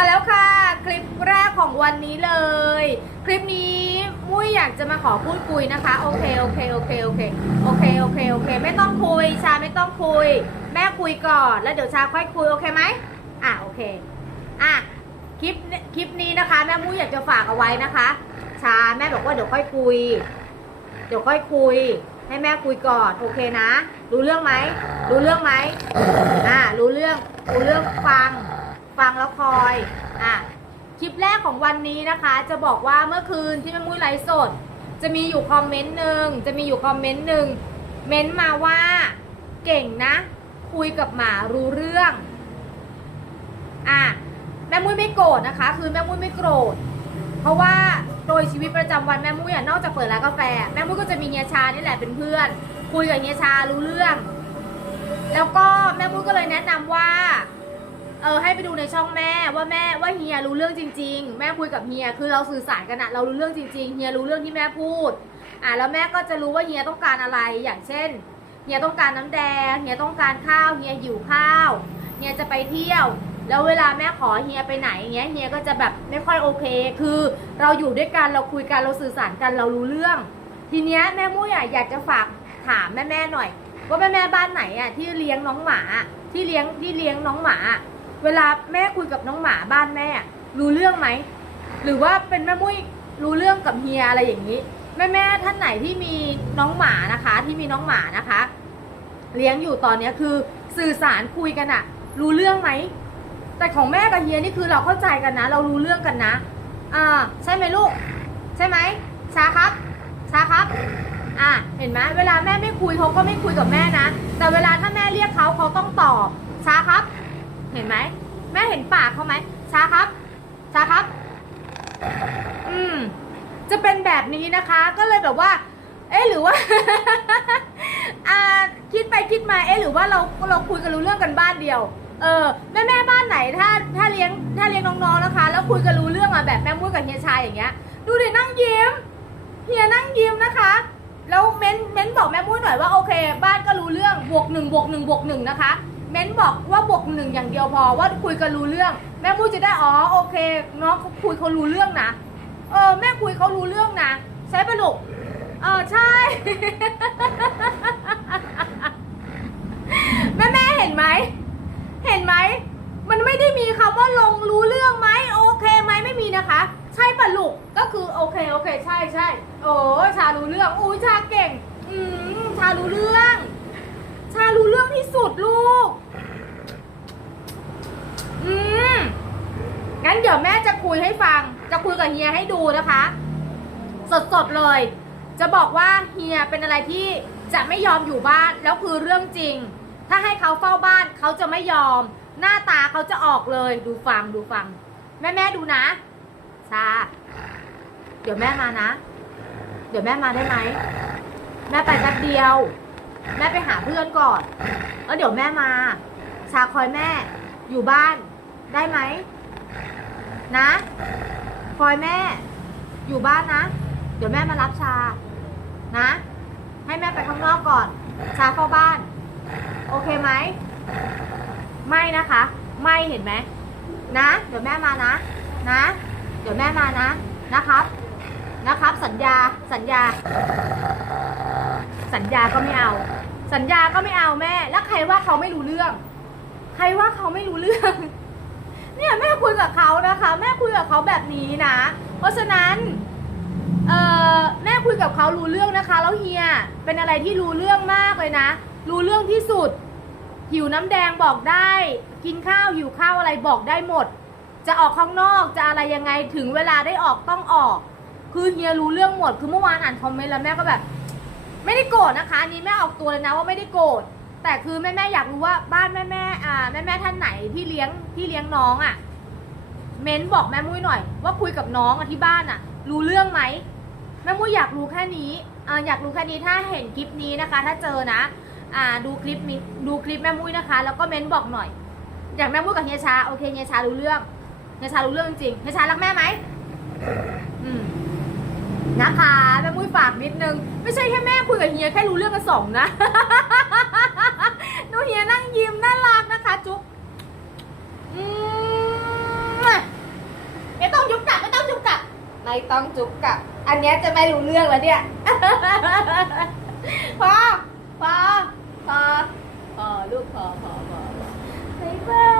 มาแล้วค่ะ คลิปแรกของวันนี้เลย คลิปนี้มุ้ยอยากจะมาขอพูดคุยนะคะ โอเคโอเคโอเคโอเคโอเคโอเคโอเค ไม่ต้องคุยชาไม่ต้องคุย แม่คุยก่อน แล้วเดี๋ยวชาค่อยคุยโอเคไหมอะโอเคอะคลิปคลิปนี้นะคะ แม่มุ้ยอยากจะฝากเอาไว้นะคะ ชาแม่บอกว่าเดี๋ยวค่อยคุย เดี๋ยวค่อยคุย ให้แม่คุยก่อนโอเคนะ รู้เรื่องไหมรู้เรื่องไหมอ่ารู้เรื่องรู้เรื่องฟัง ฟังแล้วคอยอะคลิปแรกของวันนี้นะคะ จะบอกว่าเมื่อคืนที่แม่มุ้ยไลฟ์สด จะมีอยู่คอมเมนต์หนึ่งจะมีอยู่คอมเมนต์หนึ่งเม้นมาว่าเก่งนะ คุยกับหมารู้เรื่องอะแม่มุ้ยไม่โกรธนะคะ คือแม่มุ้ยไม่โกรธเพราะว่าโดยชีวิตประจำวันแม่มุ้ยอะนอกจากเปิดร้านกาแฟ แม่มุ้ยก็จะมีเฮียชานี่แหละเป็นเพื่อน คุยกับเฮียชารู้เรื่อง แล้วก็แม่มุ้ยก็เลยแนะนำว่า เออให้ไปดูในช่องแม่ว่าแม่ว่าเฮียรู้เรื่องจริง ๆ แม่คุยกับเฮียคือเราสื่อสารกันอะเรารู้เรื่องจริง ๆเฮียรู้เรื่องที่แม่พูด อะแล้วแม่ก็จะรู้ว่าเฮียต้องการอะไรอย่างเช่นเฮียต้องการน้ำแดงเฮียต้องการข้าวเฮียหิวข้าวเฮียจะไปเที่ยว แล้วเวลาแม่ขอเฮียไปไหนเงี้ยเฮียก็จะแบบไม่ค่อยโอเค คือเราอยู่ด้วยกันเราคุยกันเราสื่อสารกันเรารู้เรื่อง ทีเนี้ยแม่มุ้ยอะอยากจะฝากถามแม่แม่หน่อย ว่าแม่แม่บ้านไหนอะที่เลี้ยงน้องหมาที่เลี้ยงที่เลี้ยงน้องหมา เวลาแม่คุยกับน้องหมาบ้านแม่ รู้เรื่องไหม หรือว่าเป็นแม่มุ้ยรู้เรื่องกับเฮียอะไรอย่างนี้ แม่แม่ท่านไหนที่มีน้องหมานะคะ ที่มีน้องหมานะคะ เลี้ยงอยู่ตอนนี้คือสื่อสารคุยกันอะรู้เรื่องไหมแต่ของแม่กับเฮียนี่คือเราเข้าใจกันนะ เรารู้เรื่องกันนะอ่าใช่ไหมลูก ใช่ไหมชาครับชาครับอะเห็นไหมเวลาแม่ไม่คุยเขาก็ไม่คุยกับแม่นะ แต่เวลาถ้าแม่เรียกเขาเขาต้องตอบชาครับ ห็นไหมแม่เห็นปากเขาไหมชาครับชาครับ อืม จะเป็นแบบนี้นะคะ ก็เลยแบบว่า เอ๊หรือว่าอ่าคิดไปคิดมาเอ๊หรือว่าเราเราคุยกันรู้เรื่องกันบ้านเดียว เออแม่แม่บ้านไหนถ้าถ้าเลี้ยงถ้าเลี้ยงน้องๆนะคะ แล้วคุยกันรู้เรื่องอะแบบแม่มุ้ยกับเฮียชายอย่างเงี้ย ดูดินั่งยิ้มเฮียนั่งยิ้มนะคะแล้วเม้นเม้นบอกแม่มุ้ยหน่อยว่าโอเค บ้านก็รู้เรื่องบวกหนึ่งบวกหนึ่งบวกหนึ่งนะคะ เม้นบอกว่าบวกหนึ่งอย่างเดียวพอว่าคุยกันรู้เรื่อง แม่มุ้ยจะได้อ๋อโอเคน้องเขาคุยเขารู้เรื่องนะเออแม่คุยเขารู้เรื่องนะใช่ปะลูกเออใช่ แม่แม่เห็นไหมเห็นไหมมันไม่ได้มีคำว่าลงรู้เรื่องไหมโอเคไหมไม่มีนะคะ ใช่ปะลูกก็คือโอเคโอเค ใช่ใช่โอ้ชารู้เรื่องอุ้ยชาเก่ง อืมชารู้เรื่อง ชารู้เรื่องที่สุดลูก อืม งั้นเดี๋ยวแม่จะคุยให้ฟัง จะคุยกับเฮียให้ดูนะคะ สดๆเลย จะบอกว่าเฮียเป็นอะไรที่จะไม่ยอมอยู่บ้าน แล้วคือเรื่องจริง ถ้าให้เขาเฝ้าบ้านเขาจะไม่ยอม หน้าตาเขาจะออกเลย ดูฟังดูฟัง แม่แม่ดูนะ ชา เดี๋ยวแม่มานะ เดี๋ยวแม่มาได้ไหมแม่ไปแป๊บเดียว แม่ไปหาเพื่อนก่อน แล้วเดี๋ยวแม่มา ชาคอยแม่อยู่บ้านได้ไหม นะ คอยแม่ อยู่บ้านนะ เดี๋ยวแม่มารับชา นะ ให้แม่ไปข้างนอกก่อน ชาเข้าบ้าน โอเคไหม ไม่นะคะ ไม่เห็นไหม นะ เดี๋ยวแม่มานะ นะ เดี๋ยวแม่มานะ นะครับ นะครับ สัญญาสัญญา สัญญาก็ไม่เอา สัญญาก็ไม่เอาแม่ แล้วใครว่าเขาไม่รู้เรื่อง ใครว่าเขาไม่รู้เรื่อง เนี่ยแม่คุยกับเขานะคะ แม่คุยกับเขาแบบนี้นะ เพราะฉะนั้นเออแม่คุยกับเขารู้เรื่องนะคะ แล้วเฮียเป็นอะไรที่รู้เรื่องมากเลยนะ รู้เรื่องที่สุด หิวน้ำแดงบอกได้ กินข้าวหิวข้าวอะไรบอกได้หมด จะออกข้างนอกจะอะไรยังไงถึงเวลาได้ออกต้องออก คือเฮียรู้เรื่องหมด คือเมื่อวานอ่านคอมเมนต์แล้วแม่ก็แบบ ไม่ได้โกรธนะคะอันนี้แม่ออกตัวเลยนะว่าไม่ได้โกรธ แต่คือแม่แม่อยากรู้ว่าบ้านแม่แม่อ่าแม่แม่ท่านไหนที่เลี้ยงที่เลี้ยงน้องอะ เม้นบอกแม่มุ้ยหน่อย ว่าคุยกับน้องอะที่บ้านอะ รู้เรื่องไหมแม่มุ้ยอยากรู้แค่นี้อ่าอยากรู้แค่นี้ถ้าเห็นคลิปนี้นะคะ ถ้าเจอนะอ่าดูคลิปนี้ดูคลิปแม่มุ้ยนะคะ แล้วก็เม้นบอกหน่อย อยากแม่มุ้ยกับเฮียชาโอเคเฮียชารู้เรื่องเฮียชารู้เรื่องจริงเฮียชารักแม่ไหมอืม นะคะแม่มุ้ยฝากนิดนึง ไม่ใช่แค่แม่คุยกับเฮียแค่รู้เรื่องกันสองนะดูเฮียนั่งยิ้มน่ารักนะคะ จุ๊บไม่ต้องจุ๊บกลับไม่ต้องจุ๊บกลับไม่ต้องจุ๊บกลับอันนี้จะไม่รู้เรื่องแล้วเนี่ยพอพอพอพอลูกพอพอพอไปยบา